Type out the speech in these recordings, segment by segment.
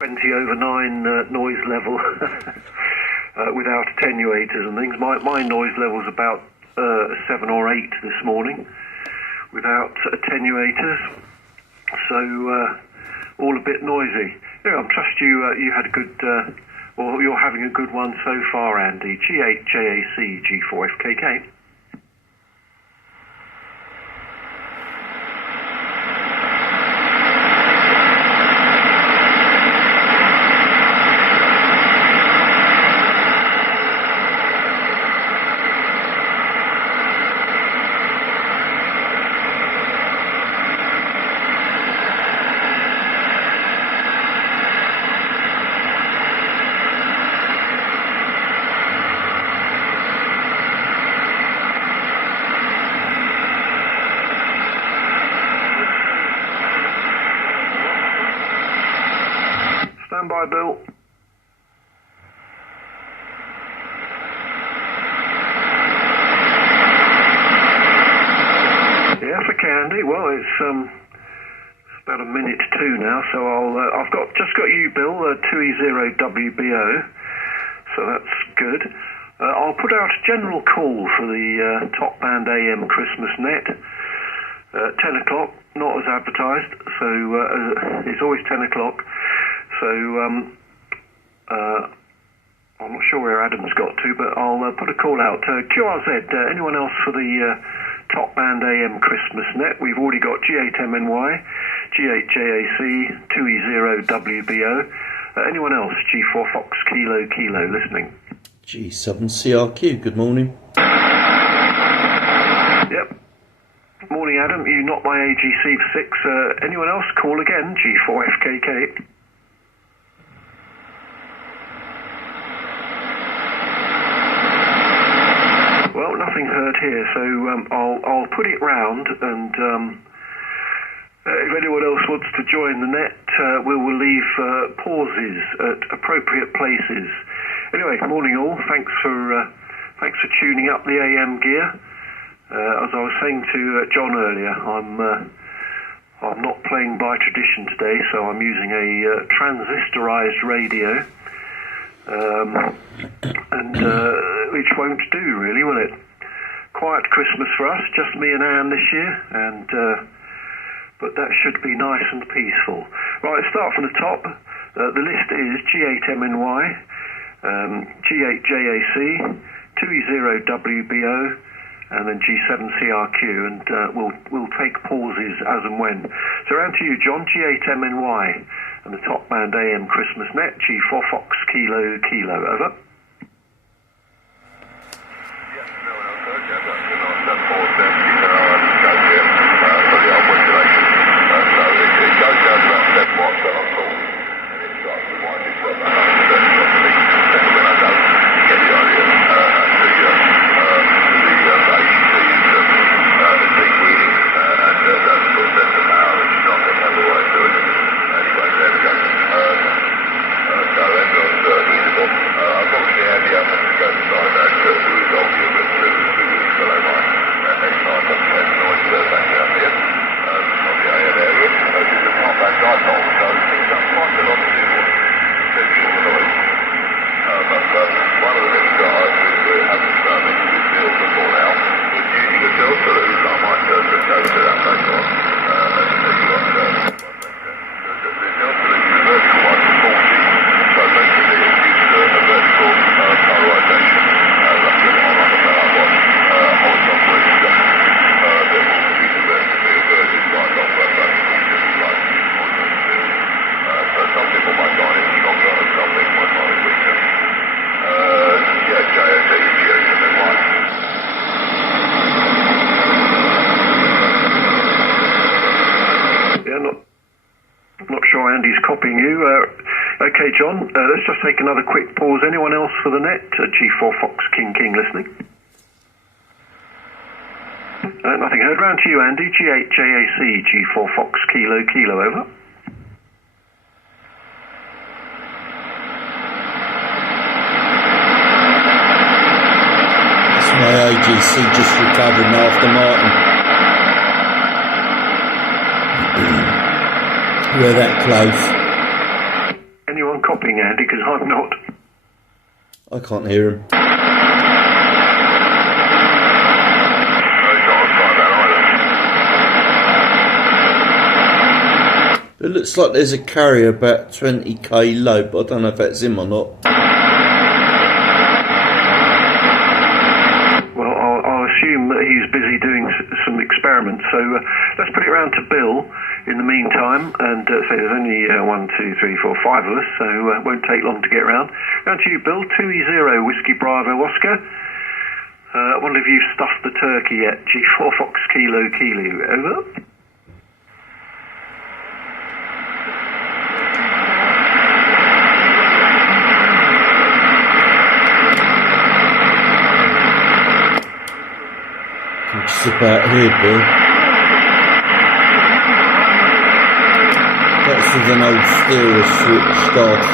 20 over 9 noise level without attenuators and things. My noise level's about 7 or 8 this morning without attenuators, so all a bit noisy. I trust you had a good, or you're having a good one so far, Andy. G8JAC G4FKK. Stand by, Bill. Yes, I can do. Well, it's about 1:02 now, so I've just got you, Bill, 2E0WBO, so that's good. I'll put out a general call for the Topband AM Christmas net. 10 o'clock, not as advertised, so it's always 10 o'clock. So I'm not sure where Adam's got to, but I'll put a call out. QRZ, anyone else for the Topband AM Christmas net? We've already got G8MNY, G8JAC, 2E0WBO. Anyone else? G4 Fox Kilo Kilo listening. G7CRQ, good morning. Yep. Morning, Adam. You knocked my AGC for 6. Anyone else? Call again. G4FKK. Well, nothing heard here, so I'll put it round, and if anyone else wants to join the net, we'll leave pauses at appropriate places. Anyway, morning all. Thanks for tuning up the AM gear. As I was saying to John earlier, I'm not playing by tradition today, so I'm using a transistorized radio, and which won't do really, will it? Quiet Christmas for us, just me and Anne this year, and but that should be nice and peaceful. Right, let's start from the top. The list is G8MNY, G8JAC, 2E0WBO, and then G7CRQ, and we'll take pauses as and when. So around to you, John. G8MNY and the Topband AM Christmas net, G4 Fox Kilo Kilo, over. Okay, John, let's just take another quick pause. Anyone else for the net? G4 Fox King listening? Nothing heard. Round to you, Andy. G8JAC, G4 Fox Kilo Kilo, over. That's my AGC just recovering after Martin. We're that close. Anyone copying, Andy? Because I'm not. I can't hear him. It looks like there's a carrier about 20k low, but I don't know if that's him or not. Well, I'll assume that he's busy doing some experiments, so let's put it round to Bill in the meantime, and say there's only 1, 2, 3, 4, 5 of us, so it won't take long to get round. Round to you, Bill, 2E0, Whiskey Bravo Oscar. I wonder if you've stuffed the turkey yet. G4 Fox Kilo Kilo, over. Just about here, Bill. That's with an old stereo switched off.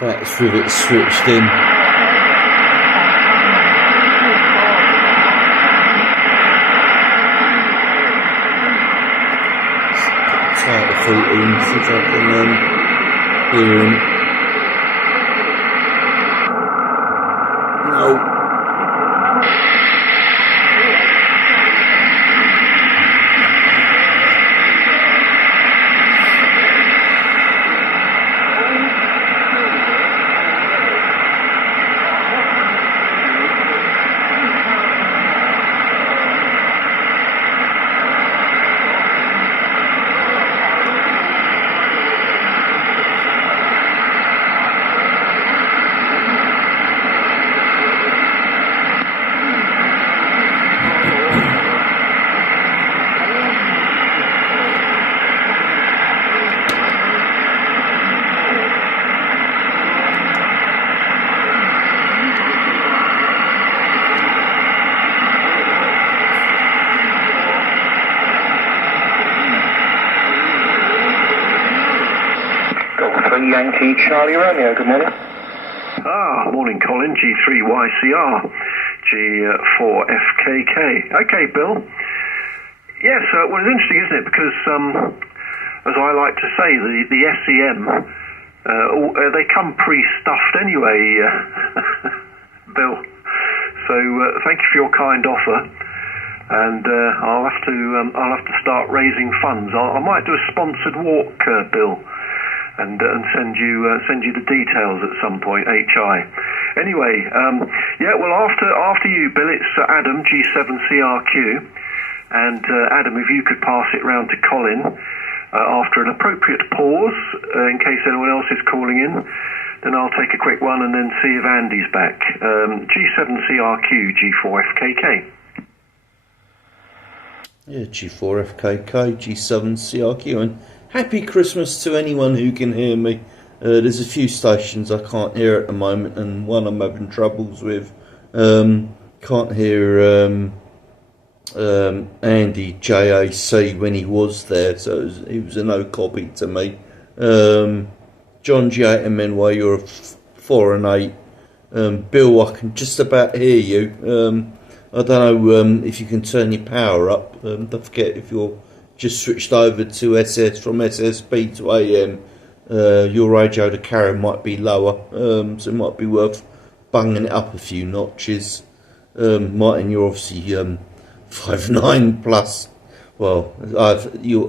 That's with it switched in. Tight the filter in, see if I can hear him. No. Yankee Charlie Romeo, good morning. Morning Colin, G3YCR, G4FKK. Okay, Bill. Yes, well, it's interesting, isn't it? Because, as I like to say, the SEM, they come pre-stuffed anyway, Bill. So thank you for your kind offer, and I'll have to start raising funds. I might do a sponsored walk, Bill. And send you the details at some point. HI. Anyway, yeah. Well, after you, Bill, it's Adam G7CRQ, and Adam, if you could pass it round to Colin after an appropriate pause, in case anyone else is calling in, then I'll take a quick one and then see if Andy's back. G7CRQ, G4FKK. Yeah, G4FKK, G7CRQ, and happy Christmas to anyone who can hear me. There's a few stations I can't hear at the moment, and one I'm having troubles with. Can't hear Andy JAC when he was there, so he was a no copy to me. John G8MNY, you're a 4 and 8. Bill, I can just about hear you. I don't know if you can turn your power up. Don't forget, if you're just switched over to SS from SSB to AM, your radio to carrier might be lower, so it might be worth bunging it up a few notches. Martin, you're obviously 5'9" plus. Well,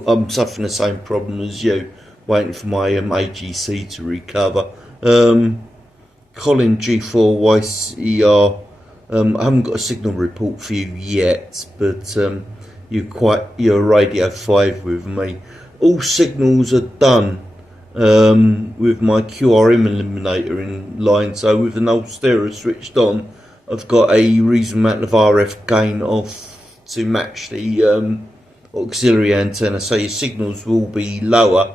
I'm suffering the same problem as you, waiting for my AGC to recover. Colin G4YCR, I haven't got a signal report for you yet, but you're Radio 5 with me. All signals are done with my QRM eliminator in line, so with an old stereo switched on, I've got a reasonable amount of RF gain off to match the auxiliary antenna, so your signals will be lower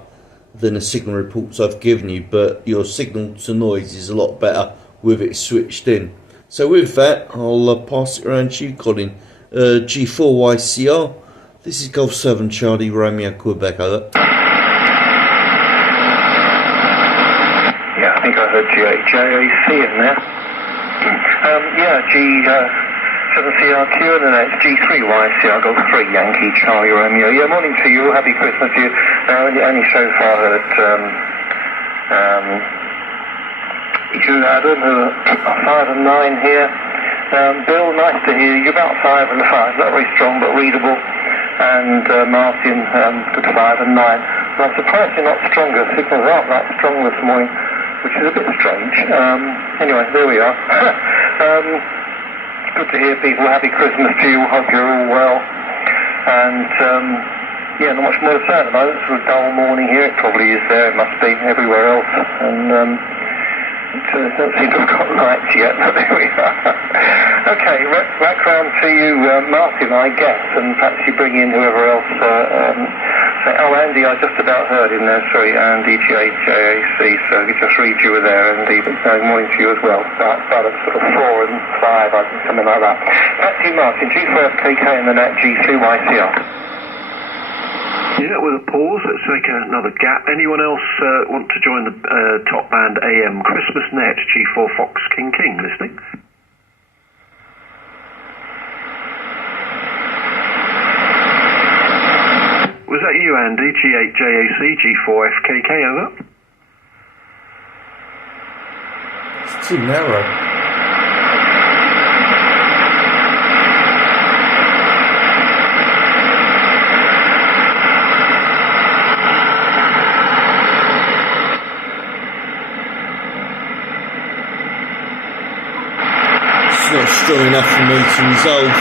than the signal reports I've given you, but your signal to noise is a lot better with it switched in. So with that, I'll pass it around to you, Colin. G4YCR, this is Golf 7 Charlie Romeo Quebec, over. Yeah, I think I heard JAC in there. G7CRQ, and then it's G3YCR Golf 3 Yankee Charlie Romeo. Yeah, morning to you, happy Christmas to you. Only so far heard You, Adam, who are 5 and 9 here. Bill, nice to hear you. About 5 and 5, not very strong but readable. And Martin, good 5 and 9. And I'm surprised you're not stronger. Signals aren't that strong this morning, which is a bit strange. Anyway, there we are. Good to hear people. Happy Christmas to you. Hope you're all well. And yeah, not much more to say at the moment. It's a dull morning here. It probably is there. It must be everywhere else. And it doesn't seem to have got lights yet, but there we are. Okay, back round to you, Martin, I guess, and perhaps you bring in whoever else. Say, oh, Andy, I just about heard him there. Sorry, Andy, JAC. So I could just read you were there, Andy. But good morning to you as well. About at sort of 4 and 5, I think, something like that. Back to you, Martin. G4FKK in the net, G3YCR. Yeah, with a pause, let's take another gap. Anyone else want to join the Topband AM Christmas Net G4 Fox King listening? Was that you, Andy? G8JAC, G4FKK, over? It's too narrow. It's not strong enough for me to resolve.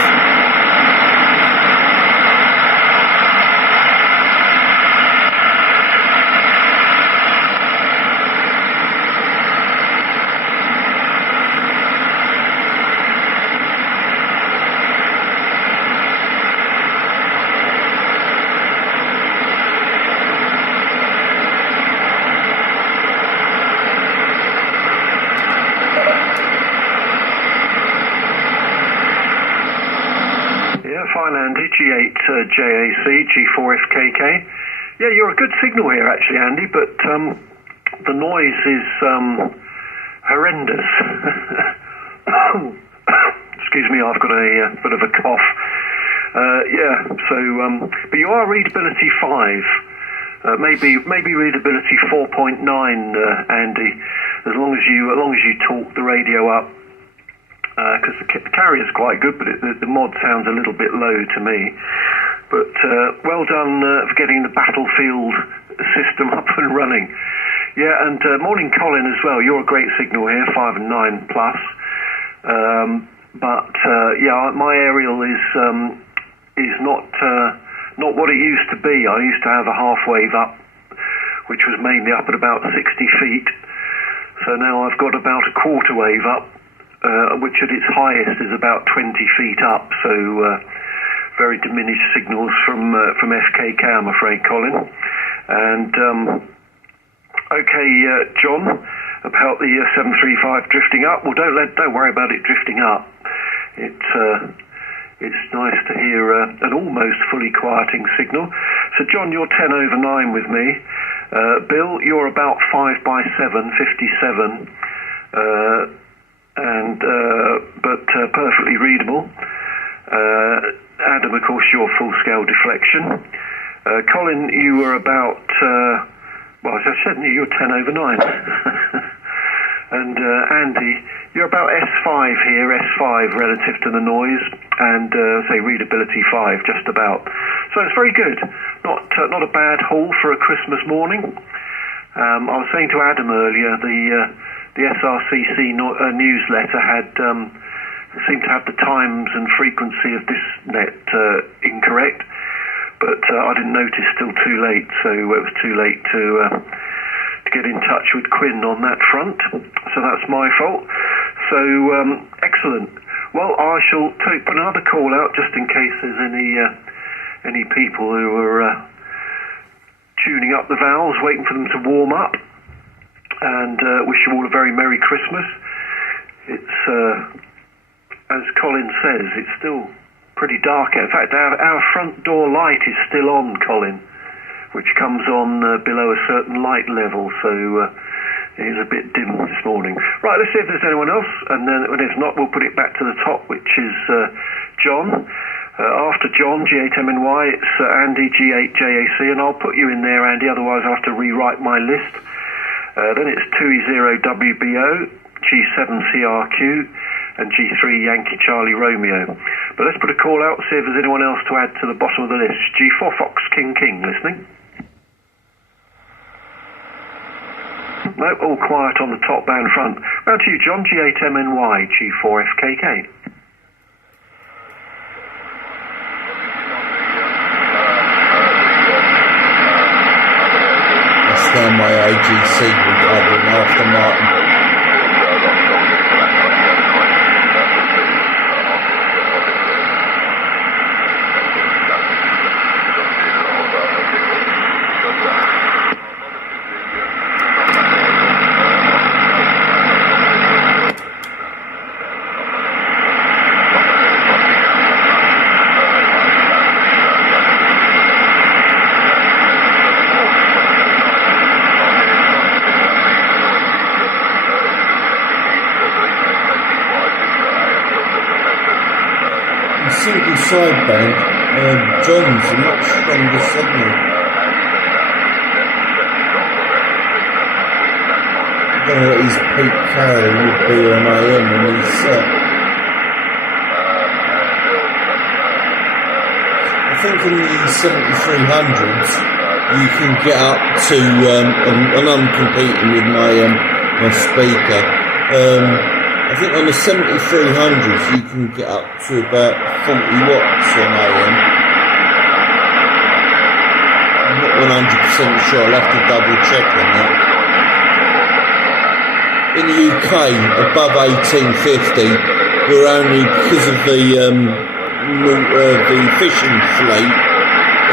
G8JAC, G4FKK. Yeah, you're a good signal here, actually, Andy, but the noise is horrendous. Excuse me, I've got a bit of a cough. But you are readability 5. Maybe readability 4.9, Andy. As long as you talk the radio up. Because the carrier's quite good, but the mod sounds a little bit low to me. But well done for getting the Battlefield system up and running. Yeah, and morning Colin as well. You're a great signal here, 5 and 9 plus. My aerial is not what it used to be. I used to have a half wave up, which was mainly up at about 60 feet. So now I've got about a quarter wave up. Which at its highest is about 20 feet up, so very diminished signals from FKK, I'm afraid, Colin. And John, about the 735 drifting up. Well, don't worry about it drifting up. It's nice to hear an almost fully quieting signal. So John, you're 10 over 9 with me. Bill, you're about 5 by 7, 57. But perfectly readable. Adam, of course, your full-scale deflection. Colin, you were about, as I said, you're 10 over 9. And Andy, you're about S5 here, S5 relative to the noise, and say readability 5, just about. So it's very good. Not a bad haul for a Christmas morning. I was saying to Adam earlier, the SRCC newsletter seemed to have the times and frequency of this net incorrect, but I didn't notice till too late, so it was too late to get in touch with Quinn on that front, so that's my fault. So excellent. Well, I shall put another call out just in case there's any people who are tuning up the valves, waiting for them to warm up. And wish you all a very Merry Christmas. It's, as Colin says, it's still pretty dark. In fact, our front door light is still on, Colin, which comes on below a certain light level, so it is a bit dim this morning. Right, let's see if there's anyone else, and then if not, we'll put it back to the top, which is John. After John, G8MNY, it's Andy, G8JAC, and I'll put you in there, Andy, otherwise I'll have to rewrite my list. Then it's 2E0WBO, G7CRQ, and G3 Yankee Charlie Romeo. But let's put a call out, see if there's anyone else to add to the bottom of the list. G4 Fox King listening. No, all quiet on the top band front. Round to you, John, G8MNY, G4FKK. That's down my AGC recovering after Martin. Single sideband, John's a much stronger signal. I don't know what his peak carry would be on AM when he's set. I think in the 7300s you can get up to, and I'm competing with my speaker, I think on the 7300s you can get up to about 40 watts on AM. I'm not 100% sure, I'll have to double check on that. In the UK, above 1850, we're only, because of the fishing fleet,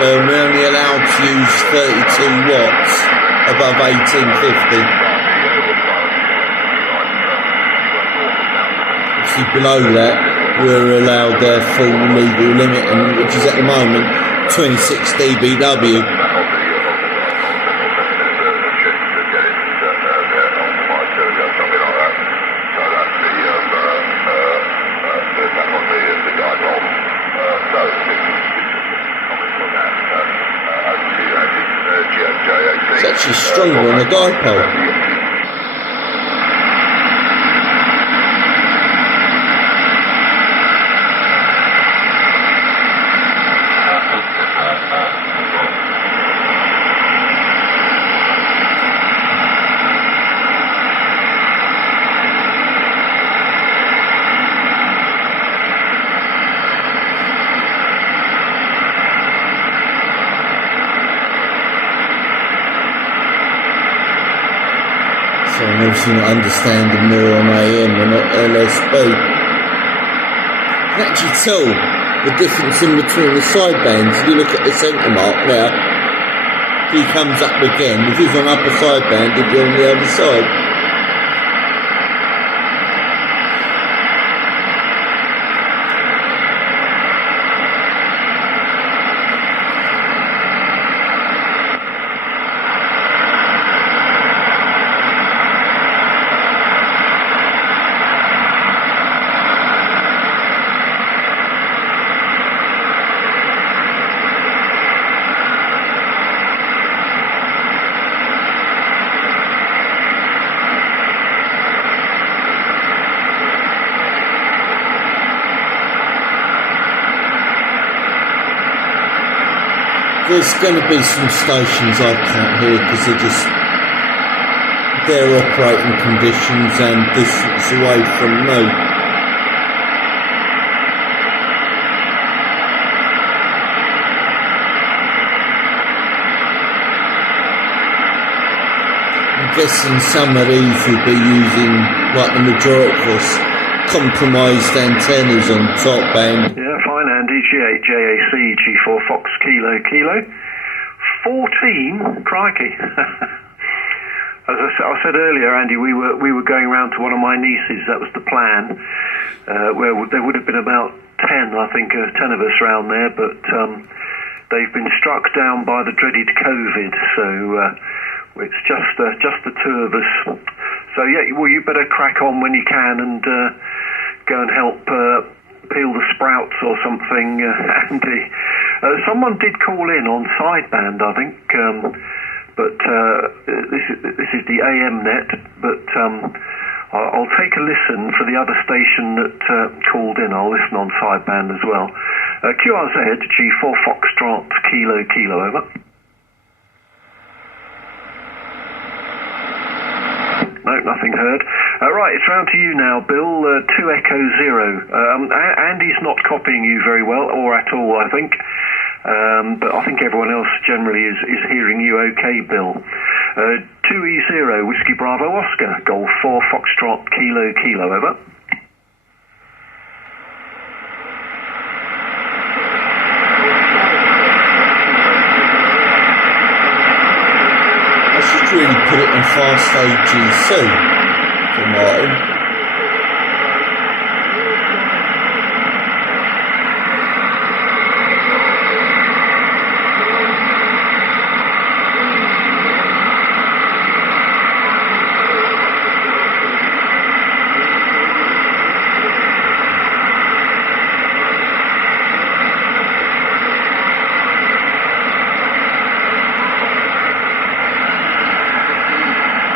we're only allowed to use 32 watts above 1850. Below that, we're allowed their full legal limit, and which is at the moment 26 dBW. It's actually stronger on a dipole. So I'm obviously not understanding more on AM and not LSB. You can actually tell the difference in between the sidebands. If you look at the centre mark there, he comes up again. If he's on upper sideband, he'd be on the other side. There's going to be some stations I can't hear because they're just their operating conditions and distance away from me. I'm guessing some of these will be using, like the majority of us, compromised antennas on top band. Yeah, fine, Andy. G8 JAC G4 Fox Kilo 14. Crikey. As I said earlier, Andy, we were going round to one of my nieces. That was the plan. Where there would have been about 10, I think, 10 of us round there, but they've been struck down by the dreaded COVID. So it's just the two of us. So yeah, well, you better crack on when you can and go and help peel the sprouts or something, Andy. Someone did call in on sideband, I think, but this is the AM net. But I'll take a listen for the other station that called in. I'll listen on sideband as well. QRZ G4 Foxtrot Kilo Kilo, over. No, nothing heard. Right, it's round to you now, Bill. 2 Echo 0. Andy's not copying you very well, or at all, I think. But I think everyone else generally is hearing you okay, Bill. 2E0, Whiskey Bravo Oscar, Golf 4 Foxtrot Kilo Kilo, over. I should really put it on fast AGC for Martin.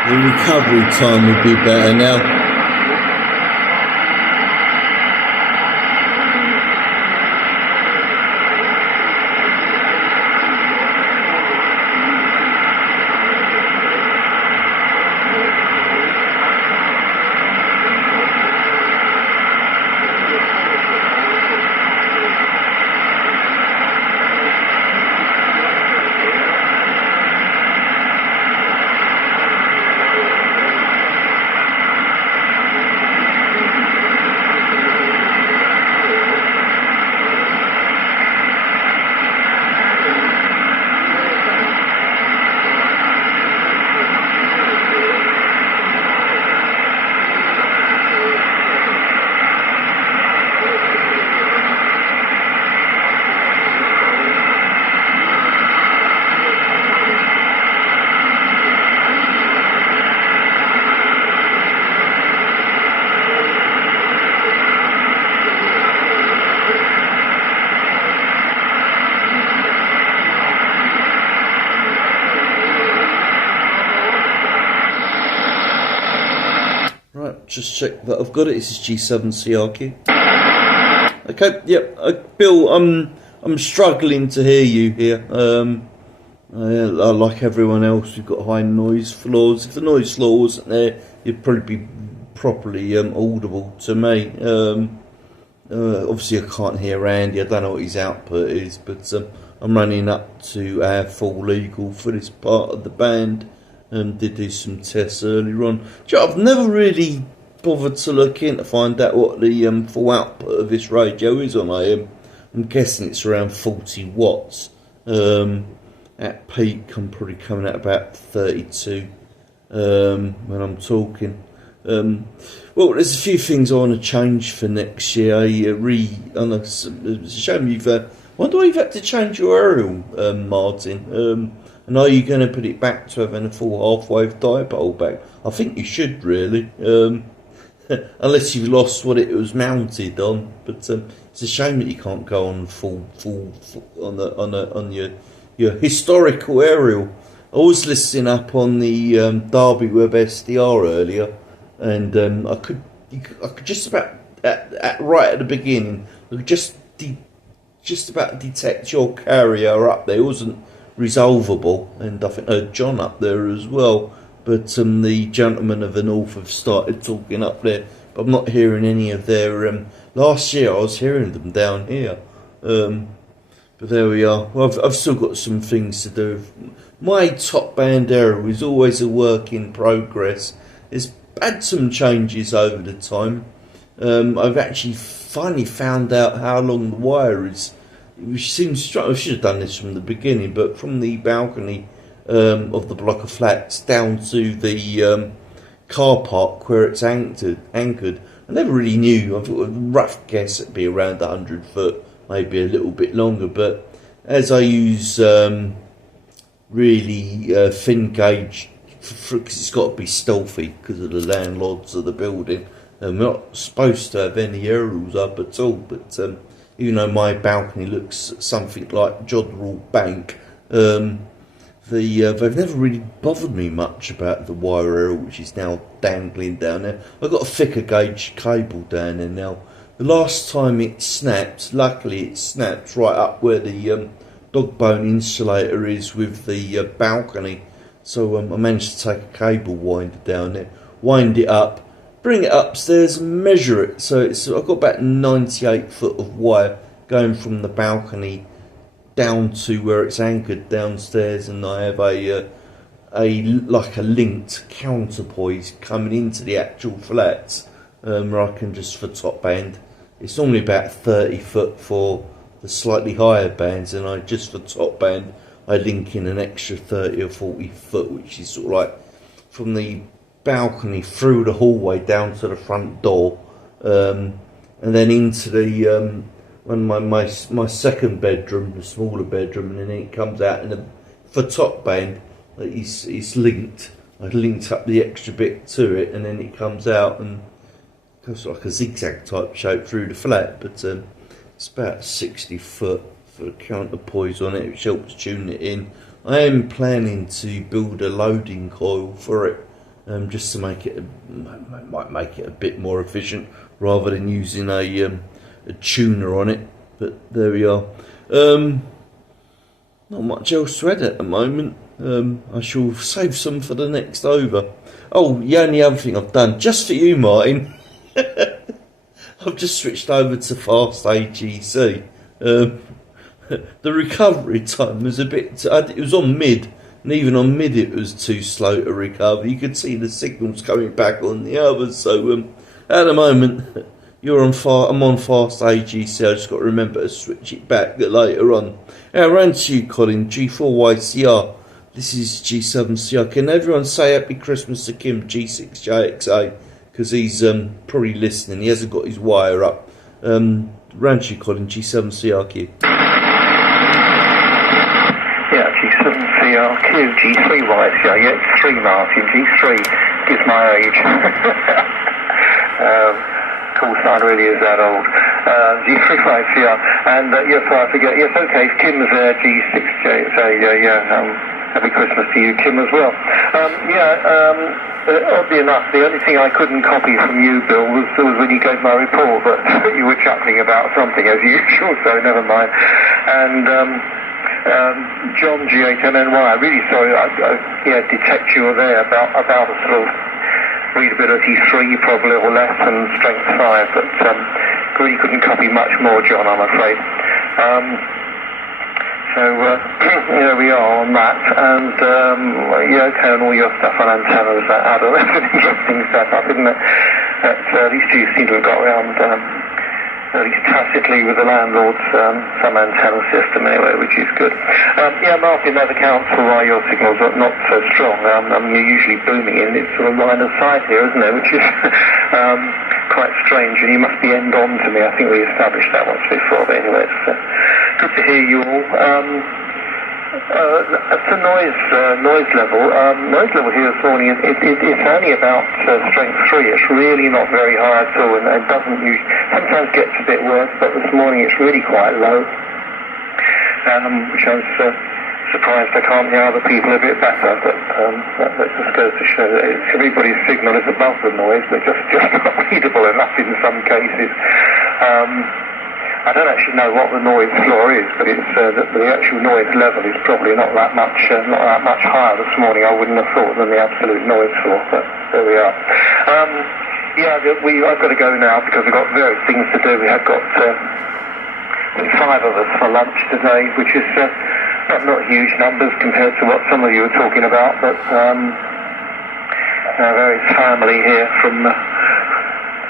The recovery time would be better now. Just check that I've got it. This is G7CRQ. Okay, yep. Bill, I'm struggling to hear you here. Like everyone else, we've got high noise floors. If the noise floor wasn't there, you'd probably be properly audible to me. Obviously, I can't hear Andy. I don't know what his output is, but I'm running up to our full legal for this part of the band. Did do some tests earlier on. I've never really bothered to look in to find out what the full output of this radio is on AM. I'm guessing it's around 40 watts. At peak, I'm probably coming at about 32 when I'm talking. Well, there's a few things I want to change for next year. It's a shame you've. Wonder why you've had to change your aerial, Martin. And are you going to put it back to having a full half-wave dipole back? I think you should, really. Unless you've lost what it was mounted on. But it's a shame that you can't go on full on your historical aerial. I was listening up on the Derby Web SDR earlier, and I could just about right at the beginning, I could just about detect your carrier up there. It wasn't resolvable, and I think I heard John up there as well. But the gentlemen of the north have started talking up there, but I'm not hearing any of their. Last year I was hearing them down here, but there we are. Well, I've still got some things to do. My top band aerial is always a work in progress. It's had some changes over the time. I've actually finally found out how long the wire is, which seems strange. I should have done this from the beginning, but from the balcony of the block of flats down to the car park where it's anchored. I never really knew. I thought a rough guess it'd be around 100 foot, maybe a little bit longer, but as I use really thin gauge, because it's got to be stealthy because of the landlords of the building, and we're not supposed to have any aerials up at all, but even though my balcony looks something like Jodrell Bank, they've never really bothered me much about the wire arrow, which is now dangling down there. I've got a thicker gauge cable down there now. The last time it snapped, luckily it snapped right up where the dog bone insulator is with the balcony. So I managed to take a cable winder down there, wind it up, bring it upstairs and measure it. So I've got about 98 foot of wire going from the balcony down to where it's anchored downstairs, and I have a linked counterpoise coming into the actual flats, where I can just, for top band, it's normally about 30 foot for the slightly higher bands, and I just for top band I link in an extra 30 or 40 foot, which is sort of like from the balcony through the hallway down to the front door, and then into the my second bedroom, the smaller bedroom, and then it comes out, and for top band it's linked. I linked up the extra bit to it, and then it comes out and goes like a zigzag type shape through the flat, but it's about 60 foot for a counterpoise on it, which helps tune it in. I am planning to build a loading coil for it, just to make it might make it a bit more efficient rather than using a tuner on it. But there we are. Not much else to add at the moment. I shall save some for the next over. Oh, the only other thing I've done, just for you, Martin, I've just switched over to fast AGC. The recovery time was a bit, it was on mid, and even on mid it was too slow to recover. You could see the signals coming back on the others. So at the moment I'm on fast AGC. I just got to remember to switch it back later on. Now round to you, Colin, G4YCR. This is G7CR. Can everyone say Happy Christmas to Kim, G6JXA? Because he's probably listening. He hasn't got his wire up. Round to you, Colin, G7CRQ. Yeah, G7CRQ, G3YCR. Yeah, it's 3, Martin. G3 gives my age. Call sign really is that old. G3YCR. And yes, I forget. Yes, okay, Kim's there, G6JXA. Happy Christmas to you, Kim, as well. Oddly enough, the only thing I couldn't copy from you, Bill, was when you gave my report, but you were chuckling about something as usual, so never mind. And John G8MNY, really sorry, I detect you were there about a sort of readability 3 probably, or less, and strength 5, but really couldn't copy much more, John, I'm afraid. So here we are on that, and okay, and all your stuff on antennas, Adam, that's an interesting setup, isn't it? At least you seem to have got around, at least tacitly with the landlord's some antenna system anyway, which is good. Martin, that accounts for why your signals are not so strong. You're usually booming in, it's sort of line of sight here, isn't it? Which is quite strange, and you must be end on to me. I think we established that once before, but anyway, it's good to hear you all. As to noise level here this morning, it's only about strength 3. It's really not very high at all, and it doesn't sometimes gets a bit worse, but this morning it's really quite low, which I was surprised I can't hear other people a bit better, but that just goes to show that everybody's signal is above the noise, but just not readable enough in some cases. I don't actually know what the noise floor is, but it's the actual noise level is probably not that much higher this morning, I wouldn't have thought, than the absolute noise floor, but there we are. I've got to go now because we've got various things to do. We have got 5 of us for lunch today, which is not huge numbers compared to what some of you are talking about, but various family here from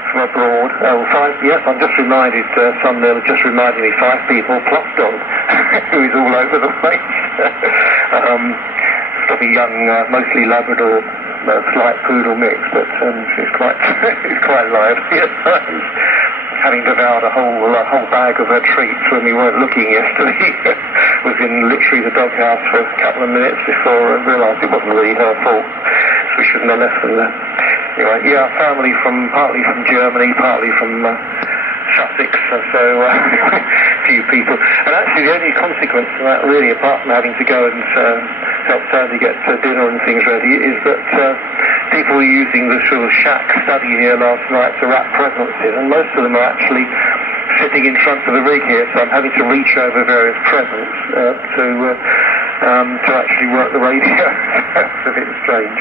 abroad. 5, yes, I'm just reminded, Sunday just reminded me, 5 people plus dog, who is all over the place. Sort of a young, mostly Labrador, slight poodle mix, but she's quite lively at times. Having devoured a whole bag of her treats when we weren't looking yesterday. Was in literally the doghouse for a couple of minutes before I realised it wasn't really her fault, so we shouldn't have left them there. Anyway, family partly from Germany, partly from Sussex, so a few people. And actually the only consequence of that really, apart from having to go and help Sandy get dinner and things ready, is that people were using the sort of shack study here last night to wrap presents in, and most of them are actually sitting in front of the rig here, so I'm having to reach over various presents to actually work the radio. It's a bit strange.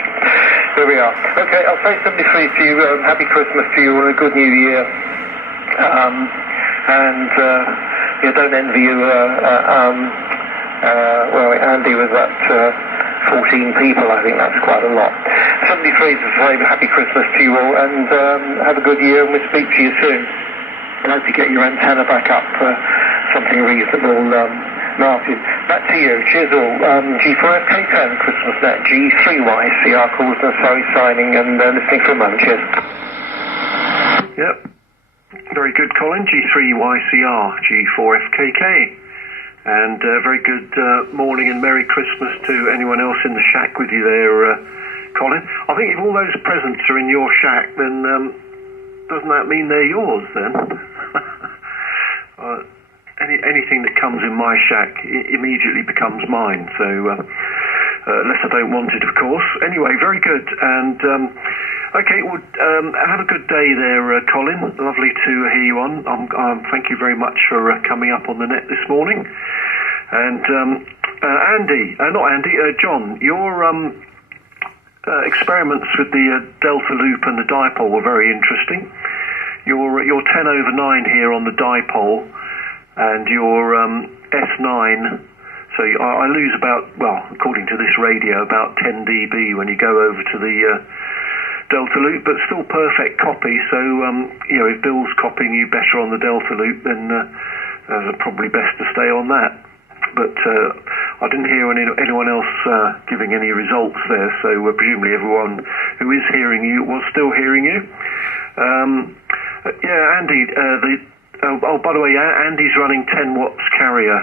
There we are. Okay, I'll say 73 to you. Happy Christmas to you and a good New Year. Don't envy you. Andy was at 14 people. I think that's quite a lot. 73 to say happy Christmas to you all, and have a good year, and we'll speak to you soon. I hope you get your antenna back up for something reasonable. Martin, back to you. Cheers all. G4FKK, Christmas Net, G3YCR, calls and sorry signing and listening for a moment. Cheers. Yep. Very good, Colin. G3YCR, G4FKK. And very good morning and Merry Christmas to anyone else in the shack with you there, Colin. I think if all those presents are in your shack, then doesn't that mean they're yours then? Anything that comes in my shack immediately becomes mine, so unless I don't want it, of course. Anyway, very good. And okay, well, have a good day there, Colin. Lovely to hear you on. Thank you very much for coming up on the net this morning. And John, your experiments with the delta loop and the dipole were very interesting. You're 10 over 9 here on the dipole, and your S9, so I lose about, well, according to this radio, about 10 dB when you go over to the delta loop, but still perfect copy. So if Bill's copying you better on the delta loop, then probably best to stay on that. But I didn't hear anyone else giving any results there, so presumably everyone who is hearing you was still hearing you. Andy, by the way, Andy's running 10 watts carrier.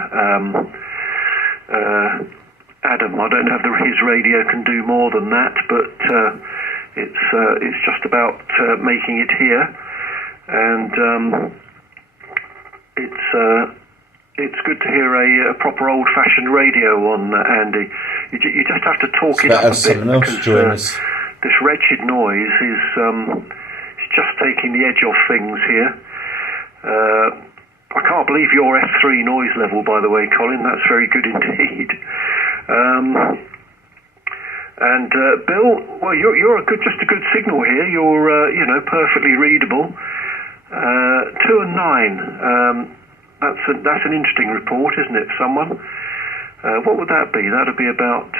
Adam, I don't know if his radio can do more than that, but it's just about making it here, and it's good to hear a proper old-fashioned radio on, Andy. You just have to talk it up a bit, because this wretched noise is just taking the edge off things here. I can't believe your F3 noise level, by the way, Colin. That's very good indeed. And Bill, well, you're just a good signal here. You're perfectly readable. 2 and 9. That's an interesting report, isn't it? Someone. What would that be? That'd be about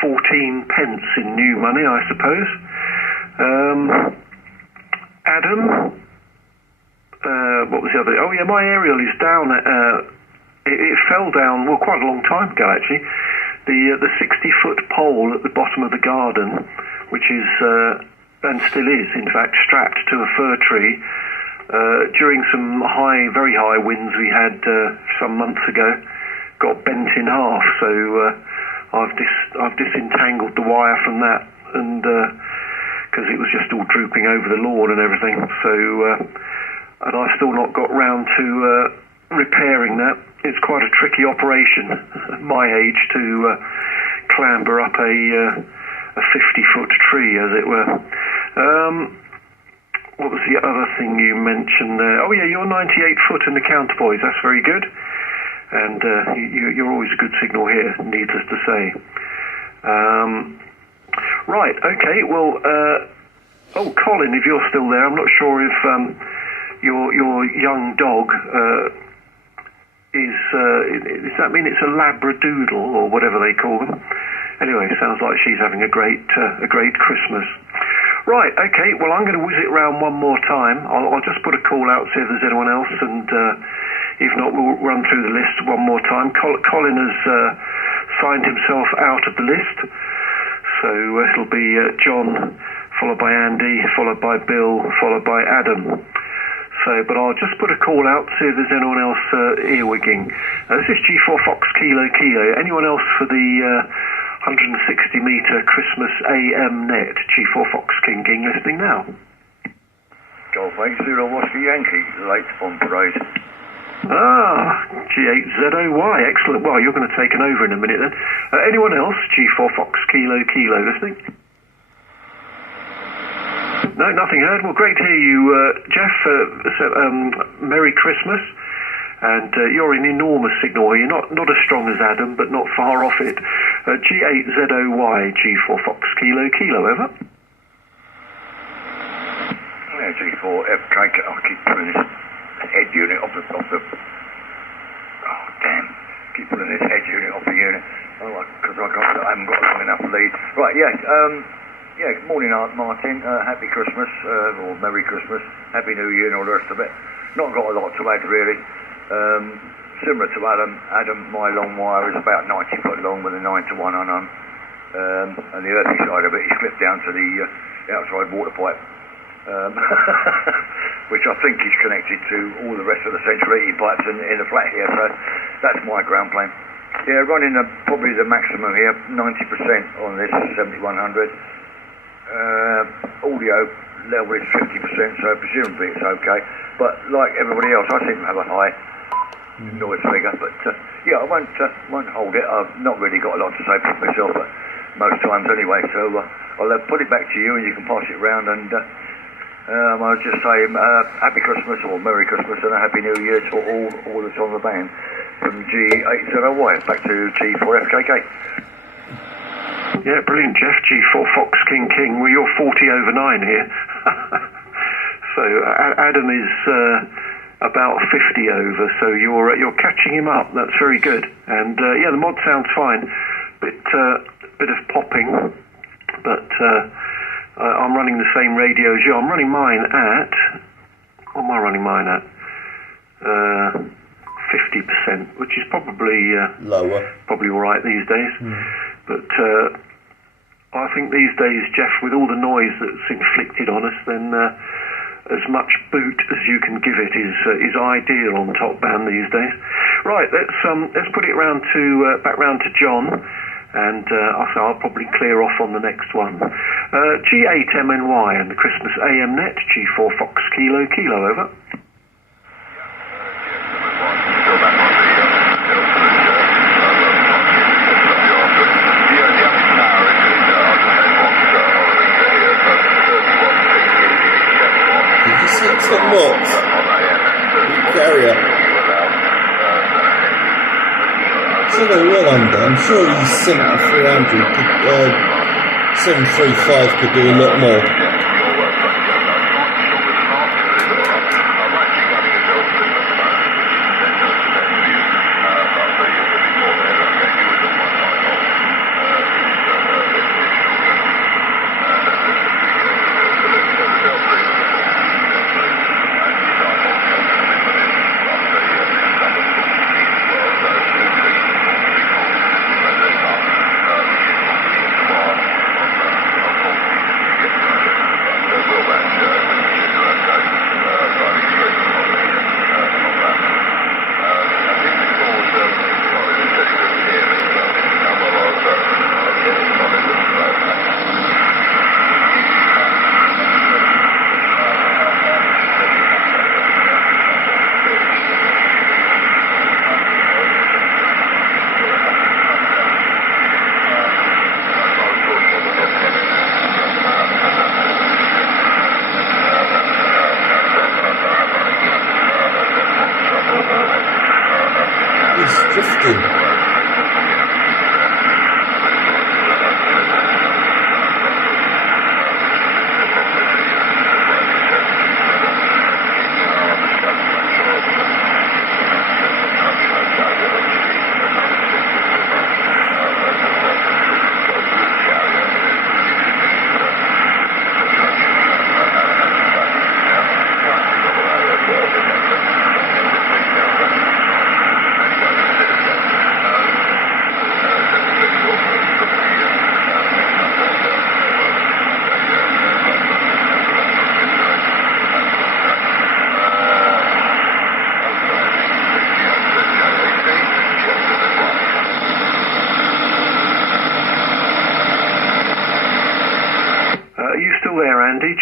14 pence in new money, I suppose. Adam. What was the other? Oh yeah, my aerial is down. It fell down quite a long time ago actually. The 60-foot pole at the bottom of the garden, which is and still is in fact strapped to a fir tree. During some very high winds we had some months ago, got bent in half. So I've disentangled the wire from that, and because it was just all drooping over the lawn and everything. So. And I've still not got round to repairing that. It's quite a tricky operation at my age to clamber up a 50-foot tree, as it were. What was the other thing you mentioned there? Oh yeah, you're 98-foot in the counterpoise. That's very good. And you're always a good signal here, needless to say. Right, okay, well, Colin, if you're still there, I'm not sure if... Your young dog does that mean it's a Labradoodle or whatever they call them? Anyway, sounds like she's having a great Christmas. Right, okay. Well, I'm going to whiz it round one more time. I'll just put a call out, see if there's anyone else, and if not, we'll run through the list one more time. Colin has signed himself out of the list, so it'll be John, followed by Andy, followed by Bill, followed by Adam. So, but I'll just put a call out, see if there's anyone else earwigging. This is G4 Fox Kilo Kilo. Anyone else for the 160-metre Christmas AM net? G4 Fox King listening now. Golf 80 Whiskey Yankee, late on parade. G8ZOY, excellent. Well, you're going to take an over in a minute then. Anyone else? G4 Fox Kilo Kilo listening? No, nothing heard. Well, great to hear you, Jeff. Merry Christmas. And you're in enormous signal. You're not as strong as Adam, but not far off it. G8ZOY, G4 Fox Kilo Kilo, over. Yeah, G4FKK. I keep pulling this head unit off the... Oh, damn. Keep pulling this head unit off the unit. Oh, because I haven't got a long enough lead. Right, yeah. Good morning, Martin. Happy Christmas, or Merry Christmas. Happy New Year and all the rest of it. Not got a lot to add, really. Similar to Adam, my long wire is about 90 foot long with a 9 to 1 on. And the earthy side of it is clipped down to the outside water pipe. Which I think is connected to all the rest of the central heating pipes in the flat here, so that's my ground plane. Yeah, running probably the maximum here, 90% on this 7100. Audio level is 50%, so presumably it's okay. But like everybody else, I seem to have a high noise figure, but yeah, I won't hold it. I've not really got a lot to say for myself, but most times anyway, so I'll put it back to you and you can pass it round, and I'll just say Happy Christmas or Merry Christmas and a Happy New Year to all that's on the band from G8ZOY back to G4FKK. Yeah, brilliant, Jeff. G4 Fox King King. Well, you're 40 over 9 here. So Adam is about 50 over, so you're catching him up. That's very good. And yeah, the mod sounds fine. Bit of popping, but I'm running the same radio as you. I'm running mine at... What am I running mine at? 50%, which is probably... lower. Probably all right these days. But I think these days, Jeff, with all the noise that's inflicted on us, then as much boot as you can give it is ideal on Topband these days. Right, let's put it back round to John. And I'll probably clear off on the next one. G8MNY and the Christmas AM net, G4 Fox Kilo Kilo, over. Did you say 10 watts? Carrier. So well under. I'm sure these 7300 735 could do a lot more.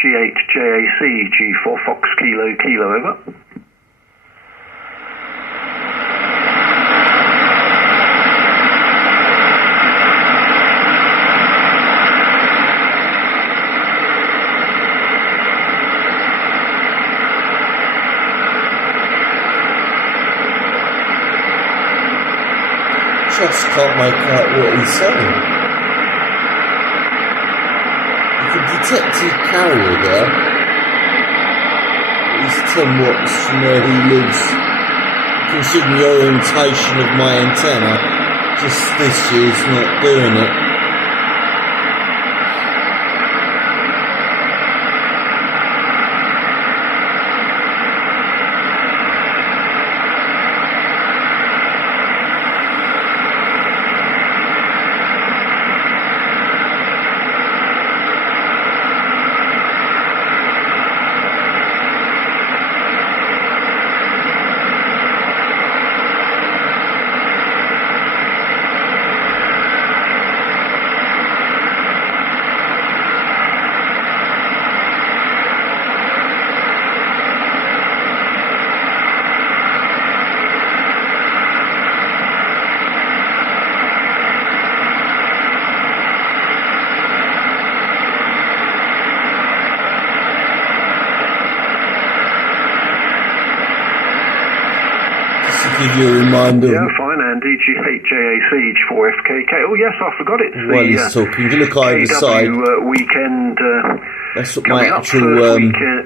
G8JAC, G4 Fox Kilo Kilo, over. just can't make out what he's saying. You can detect his carrier there. He's 10 watts from where he lives. Considering the orientation of my antenna, just this year's not doing it. Give you a reminder. Yeah, fine, Andy. G4FKK. Oh, yes, I forgot it. While he's talking, you look either side. Weekend. That's what my actual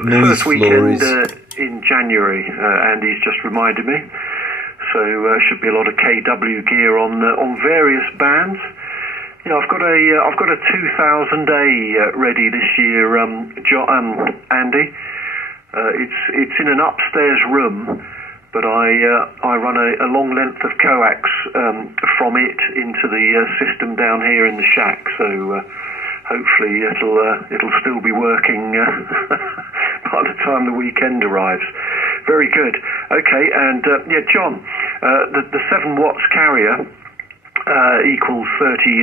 noise floor is. In January, Andy's just reminded me. So should be a lot of KW gear on various bands. Yeah, I've got a 2000A ready this year, Andy. It's in an upstairs room. But I run a long length of coax from it into the system down here in the shack. So hopefully it'll still be working by the time the weekend arrives. Very good. Okay, and yeah, John, the 7 watts carrier equals 30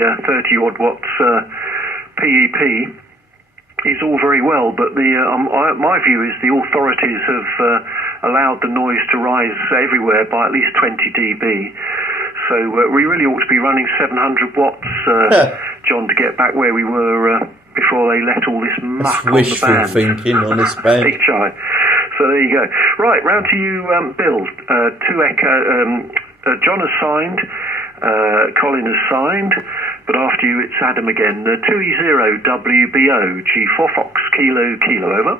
odd watts PEP. Is all very well, but my view is the authorities have allowed the noise to rise everywhere by at least 20 dB. So we really ought to be running 700 watts, John, to get back where we were before they let all this muck on the band. Wishful thinking on this band. HI. So there you go. Right, round to you, Bill. John has signed. Colin has signed, but after you it's Adam again. 2E0WBO, G4 Fox, Kilo, over.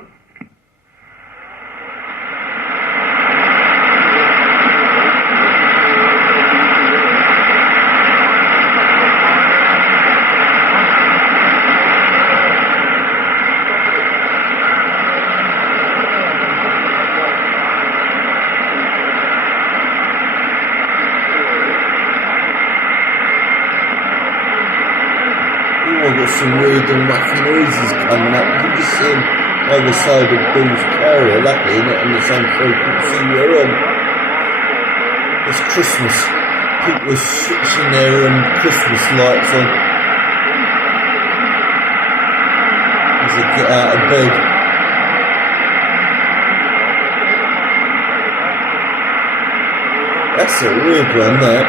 I've got some weird and wacky noises coming up. You can just see them either side of Bill's carrier, luckily not on the same frequency we're on. It's Christmas. People are switching their Christmas lights on as they get out of bed. That's a weird one, that.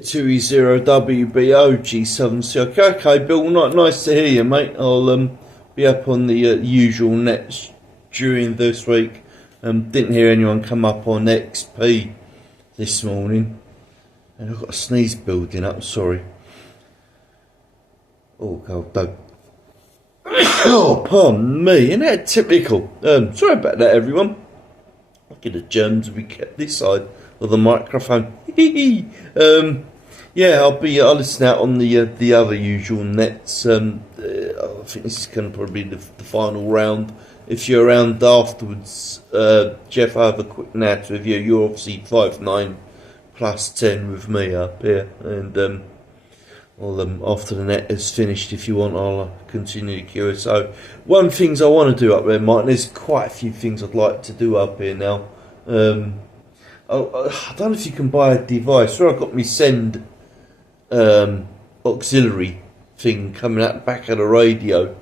2E0WBO G7CK. Okay, Bill, nice to hear you, mate. I'll be up on the usual nets during this week. Didn't hear anyone come up on XP this morning. And I've got a sneeze building up, sorry. Oh, God, Doug. Oh, pardon me, isn't that typical? Sorry about that, everyone. Look at the germs we kept this side of the microphone. Yeah, I'll listen out on the other usual nets. I think this is going to probably be the final round. If you're around afterwards, Jeff, I have a quick nat with you. You're obviously 5'9" plus 10 with me up here, and after the net is finished, if you want, I'll continue the QSO. One of the things I want to do up there, Martin, there's quite a few things I'd like to do up here now. I don't know if you can buy a device. Where I've got me send auxiliary thing coming out the back of the radio,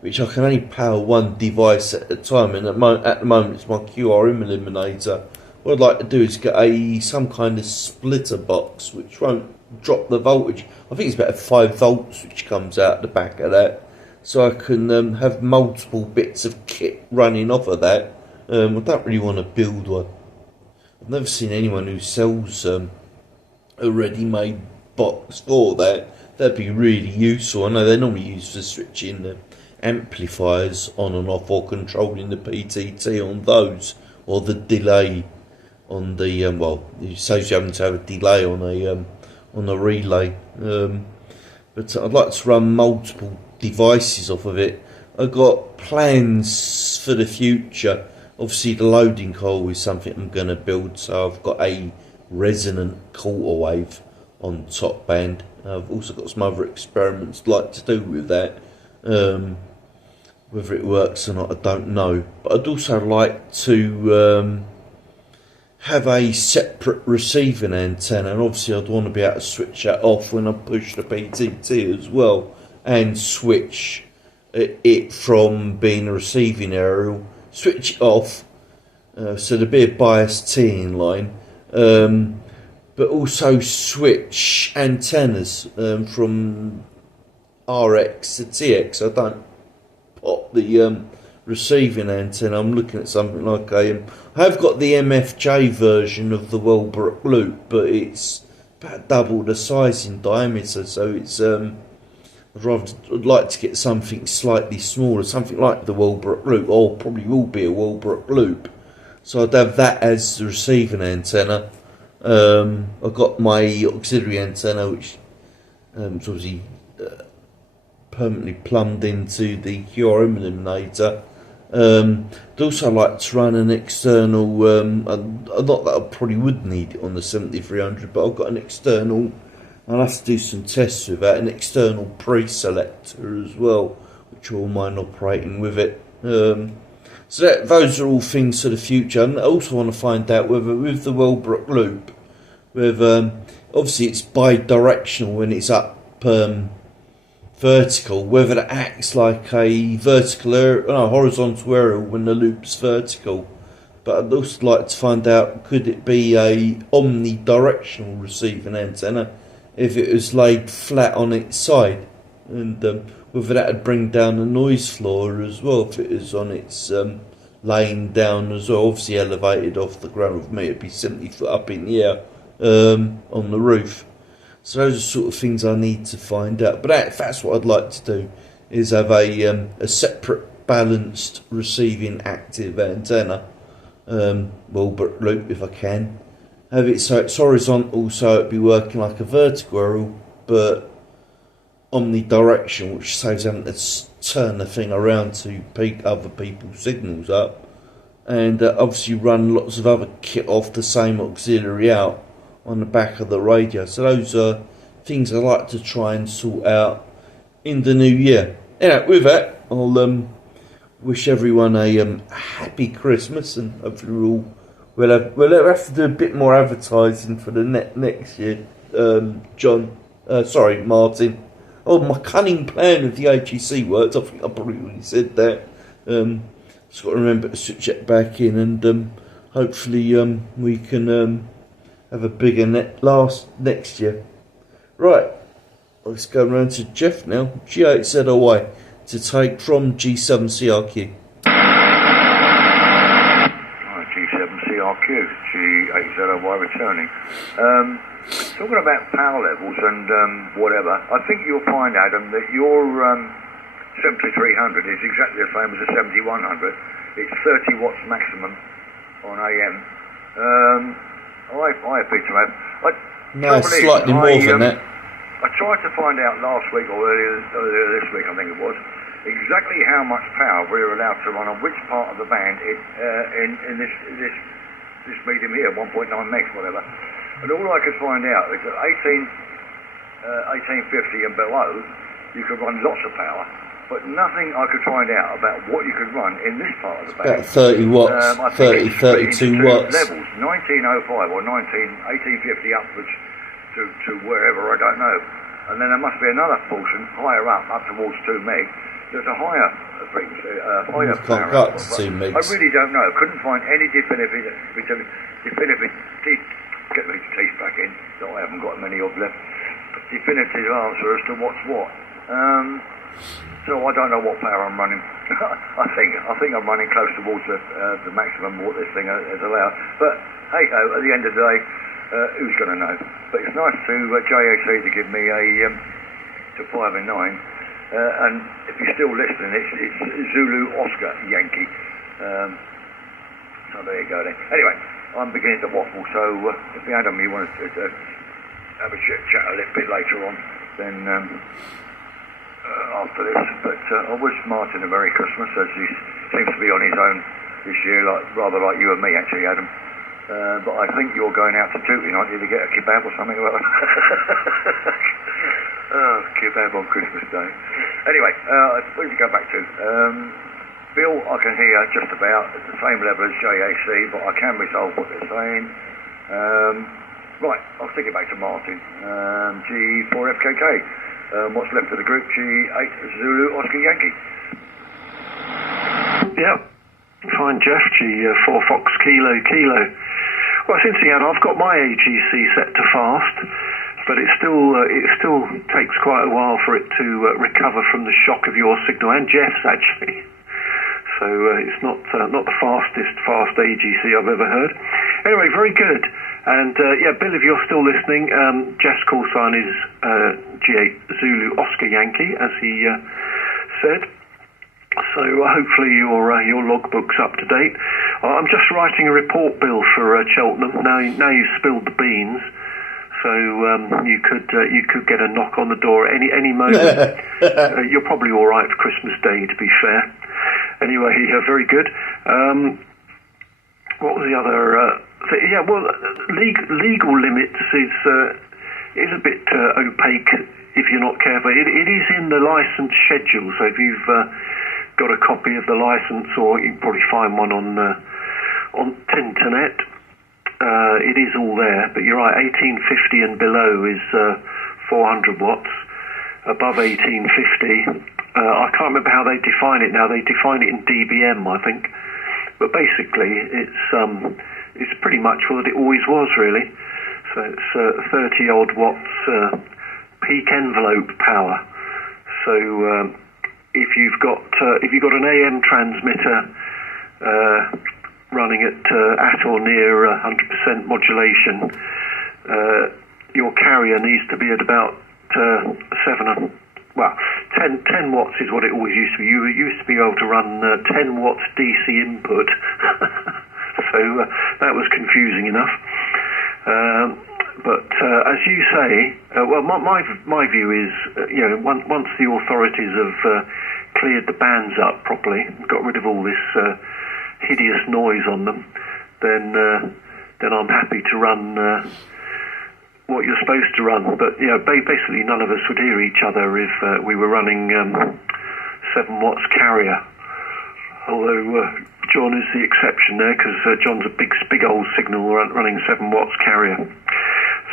which I can only power one device at a time, and at the moment it's my QRM eliminator. What I'd like to do is get some kind of splitter box which won't drop the voltage. I think it's about 5 volts which comes out the back of that, so I can have multiple bits of kit running off of that. I don't really want to build one. I've never seen anyone who sells a ready-made box for that. That'd be really useful. I know they're normally used for switching the amplifiers on and off, or controlling the PTT on those, or the delay on the it saves you having to have a delay on a relay. But I'd like to run multiple devices off of it. I've got plans for the future. Obviously, the loading coil is something I'm going to build, so I've got a resonant quarter wave on Topband. I've also got some other experiments I'd like to do with that. Whether it works or not, I don't know. But I'd also like to have a separate receiving antenna, and obviously I'd want to be able to switch that off when I push the PTT as well, and switch it from being a receiving aerial, switch it off, so there'd be a bias T in line, but also switch antennas from RX to TX. I don't pop the receiving antenna. I'm looking at something like I have got the MFJ version of the Wellbrook loop, but it's about double the size in diameter, so it's I'd like to get something slightly smaller, something like the Wellbrook loop, or probably will be a Wellbrook loop. So I'd have that as the receiving antenna. I've got my auxiliary antenna, which is obviously permanently plumbed into the QRM eliminator. I'd also like to run an external, not that I probably would need it on the 7300, but I've got an external, I'll have to do some tests with that, an external pre-selector as well, which I won't mind operating with it. So those are all things for the future. And I also want to find out whether with the Wellbrook loop, obviously it's bi-directional when it's up vertical, whether it acts like a horizontal aerial when the loop's vertical. But I'd also like to find out, could it be a omnidirectional receiving antenna if it was laid flat on its side, and whether that would bring down the noise floor as well if it was on its laying down as well, obviously elevated off the ground. With me it'd be 70 foot up in the air on the roof. So those are sort of things I need to find out. But that's what I'd like to do, is have a separate balanced receiving active antenna, Wellbrook loop if I can. Have it so it's horizontal, so it'd be working like a vertical aerial, but omnidirectional, which saves having to turn the thing around to pick other people's signals up. And obviously run lots of other kit off the same auxiliary out on the back of the radio. So those are things I like to try and sort out in the new year. Anyway, with that, I'll wish everyone a happy Christmas, and hopefully we'll have to do a bit more advertising for the next year. Martin. Oh, my cunning plan with the AGC worked. I think I probably already said that. Just got to remember to switch it back in, and hopefully we can have have a bigger net next year. Right, let's go round to Jeff now. G8ZOY to take from G7CRQ. G7CRQ, G8ZOY returning. Talking about power levels and whatever, I think you'll find, Adam, that your 7300 is exactly the same as the 7100. It's 30 watts maximum on AM. I appear to have. No, slightly more than that. I tried to find out last week or earlier this week, I think it was, exactly how much power we're allowed to run on which part of the band in this medium here, 1.9 megs, whatever. And all I could find out is that 1850 and below, you could run lots of power, but nothing I could find out about what you could run in this part of the band. About 30 watts, 32 watts. Levels, 1905 or 1850 upwards to wherever, I don't know. And then there must be another portion higher up towards 2 meg. There's a higher frequency, higher power output. 2 megs. I really don't know. Couldn't find any definitive get my teeth back in, so I haven't got many of left. Definitive answer as to what's what. So I don't know what power I'm running. I think I'm running close towards the maximum what this thing is allowed. But hey ho, at the end of the day, who's going to know? But it's nice to JAC to give me a to 5 and 9. And if you're still listening, it's Zulu Oscar Yankee. So there you go then. Anyway, I'm beginning to waffle, so if Adam, you want to have a chat a little bit later on, then after this. But I wish Martin a Merry Christmas, as he seems to be on his own this year, rather like you and me actually, Adam. But I think you're going out to Tooting, aren't you, to get a kebab or something like that? Oh, kebab on Christmas Day. Anyway, where did you go back to? Bill, I can hear just about at the same level as JAC, but I can resolve what they're saying. Right, I'll stick it back to Martin. G4FKK. What's left of the group? G8 Zulu Oscar Yankee. Yeah, fine, Jeff. G4 Fox Kilo Kilo. Well, it's interesting, I've got my AGC set to fast, but it still takes quite a while for it to recover from the shock of your signal, and Jeff's actually. So it's not the fastest fast AGC I've ever heard. Anyway, very good. And yeah, Bill, if you're still listening, Jeff's call sign is G8 Zulu Oscar Yankee, as he said. So hopefully your logbook's up to date. I'm just writing a report, Bill, for Cheltenham. Now you've spilled the beans, so you could get a knock on the door at any moment. You're probably all right for Christmas Day, to be fair. Anyway, very good. What was the other? Yeah, well, legal limits is a bit opaque if you're not careful. It is in the license schedule, so if you've got a copy of the license, or you can probably find one on Tinternet, it is all there. But you're right, 1850 and below is 400 watts. Above 1850. I can't remember how they define it now. They define it in dBm, I think. But basically, it's pretty much what it always was, really. So it's 30 odd watts peak envelope power. So if you've got an AM transmitter running at or near 100% modulation, your carrier needs to be at about 10 watts is what it always used to be. You used to be able to run 10 watts DC input, so that was confusing enough. But as you say, well, my view is, once the authorities have cleared the bands up properly, got rid of all this hideous noise on them, then I'm happy to run what you're supposed to run. But basically none of us would hear each other if we were running 7 watts carrier. Although John is the exception there, because John's a big old signal running 7 watts carrier.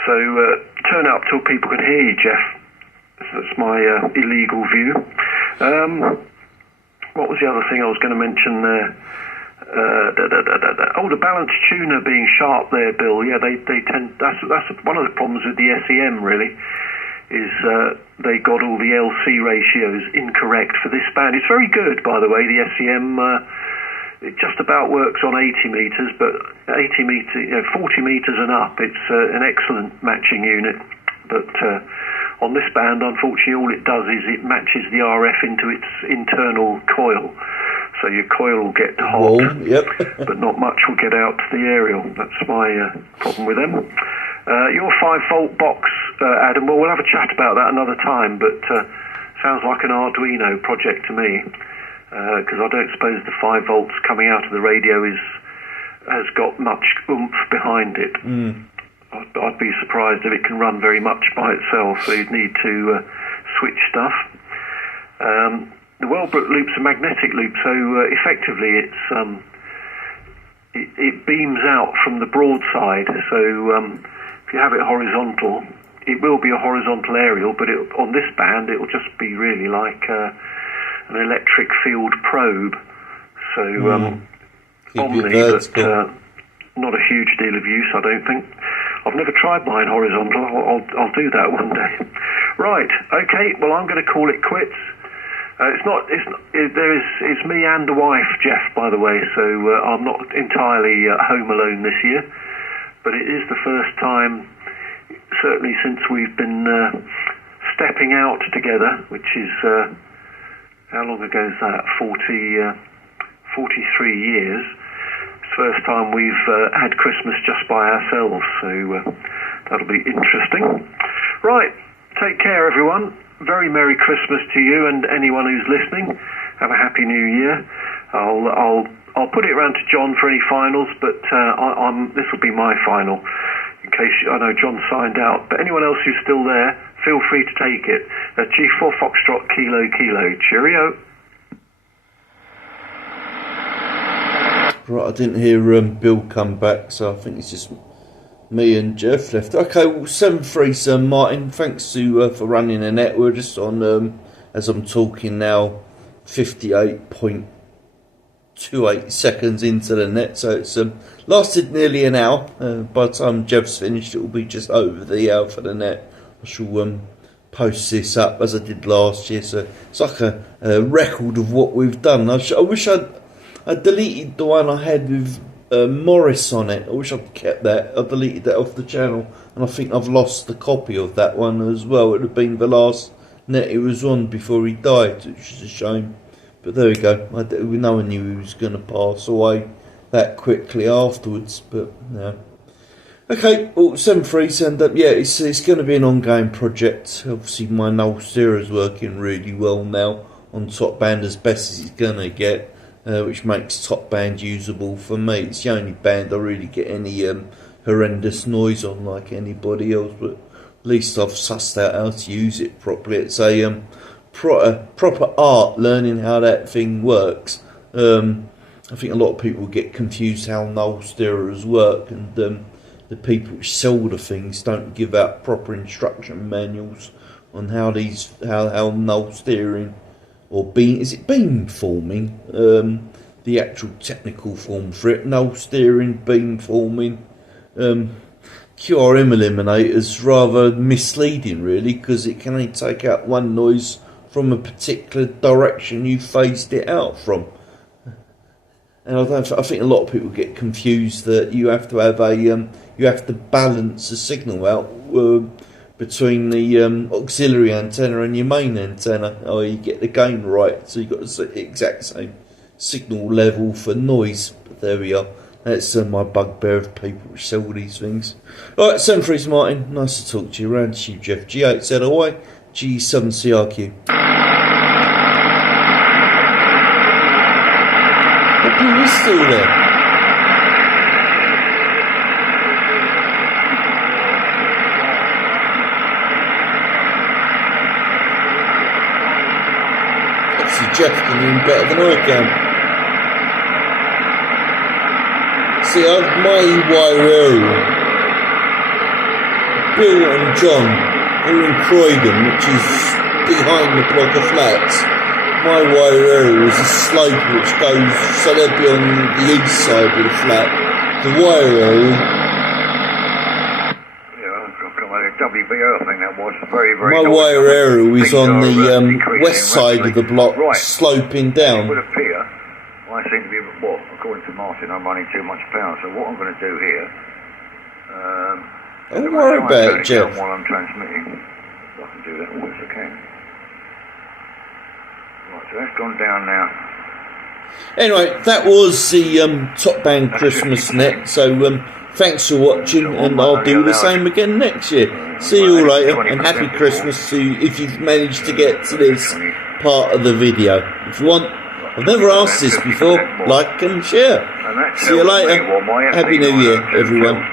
So turn up till people can hear you, Jeff. That's my illegal view. What was the other thing I was going to mention there? Oh, the balanced tuner being sharp there, Bill. Yeah, they tend. That's one of the problems with the SEM, really, is they got all the LC ratios incorrect for this band. It's very good, by the way. The SEM it just about works on 80 meters, but 40 meters and up, it's an excellent matching unit. But on this band, unfortunately, all it does is it matches the RF into its internal coil. So your coil will get hot, but not much will get out to the aerial. That's my problem with them. Your 5-volt box, Adam, well, we'll have a chat about that another time, but sounds like an Arduino project to me, because I don't suppose the 5 volts coming out of the radio has got much oomph behind it. I'd be surprised if it can run very much by itself, so you'd need to switch stuff. The Wellbrook loop's a magnetic loop, so effectively it beams out from the broadside. So if you have it horizontal, it will be a horizontal aerial, but on this band it will just be really like an electric field probe. So Omni, but not a huge deal of use, I don't think. I've never tried mine horizontal. I'll do that one day. Right, okay. Well, I'm going to call it quits. It's me and the wife, Jeff, by the way, so I'm not entirely home alone this year, but it is the first time, certainly since we've been stepping out together, which is, how long ago is that? 43 years. It's the first time we've had Christmas just by ourselves, so that'll be interesting. Right, take care, everyone. Very Merry Christmas to you and anyone who's listening. Have a Happy New Year. I'll put it around to John for any finals, but this will be my final. In case I know John signed out, but anyone else who's still there, feel free to take it. G4 Foxtrot Kilo Kilo. Cheerio. Right, I didn't hear Bill come back, so I think it's just me and Jeff left. Okay, well, 7-3, Martin, thanks to for running the net. We're just on, as I'm talking now, 58.28 seconds into the net, so it's lasted nearly an hour. By the time Jeff's finished, it will be just over the hour for the net. I shall post this up as I did last year, so it's like a record of what we've done. I wish I deleted the one I had with Morris on it. I wish I'd kept that. I deleted that off the channel, and I think I've lost the copy of that one as well. It would have been the last net he was on before he died, which is a shame. But there we go. No one knew he was going to pass away that quickly afterwards. But no. Okay, well, 7-3, and yeah, it's going to be an ongoing project. Obviously, my null steerer is working really well now on Topband, as best as it's going to get. Which makes Topband usable for me. It's the only band I really get any horrendous noise on like anybody else, but at least I've sussed out how to use it properly. It's a proper art learning how that thing works. I think a lot of people get confused how null steerers work, and the people who sell the things don't give out proper instruction manuals on how null steering or beam forming, the actual technical form for it, null steering, beam forming, QRM eliminator's rather misleading really, because it can only take out one noise from a particular direction you phased it out from. And I think a lot of people get confused that you have to have you have to balance the signal out between the auxiliary antenna and your main antenna, or you get the gain right, so you've got the exact same signal level for noise. But there we are. That's my bugbear of people who sell these things. Alright, 7-3 Martin, nice to talk to you. Round to you, Jeff. G8ZOI, G7CRQ. Hope you still there. Jeff can do better than I can. See, I've my area. Bill and John are in Croydon, which is behind the block of flats. my wire area is a slope which goes, so they'll be on the east side of the flat. The wire area. WBO, I think that was very, very. My wire area is on the west side of the block, sloping down. It would appear I seem to be, well, according to Martin, I'm running too much power. So what I'm going to do here. Don't worry about it, Jeff. While I'm transmitting, I can do that always I can. Right, so that's gone down now. Anyway, that was the Topband Christmas net. So thanks for watching, and I'll do the same again next year. See you all later, and happy Christmas to you if you've managed to get to this part of the video. If you want, I've never asked this before, like and share. See you later. Happy New Year, everyone.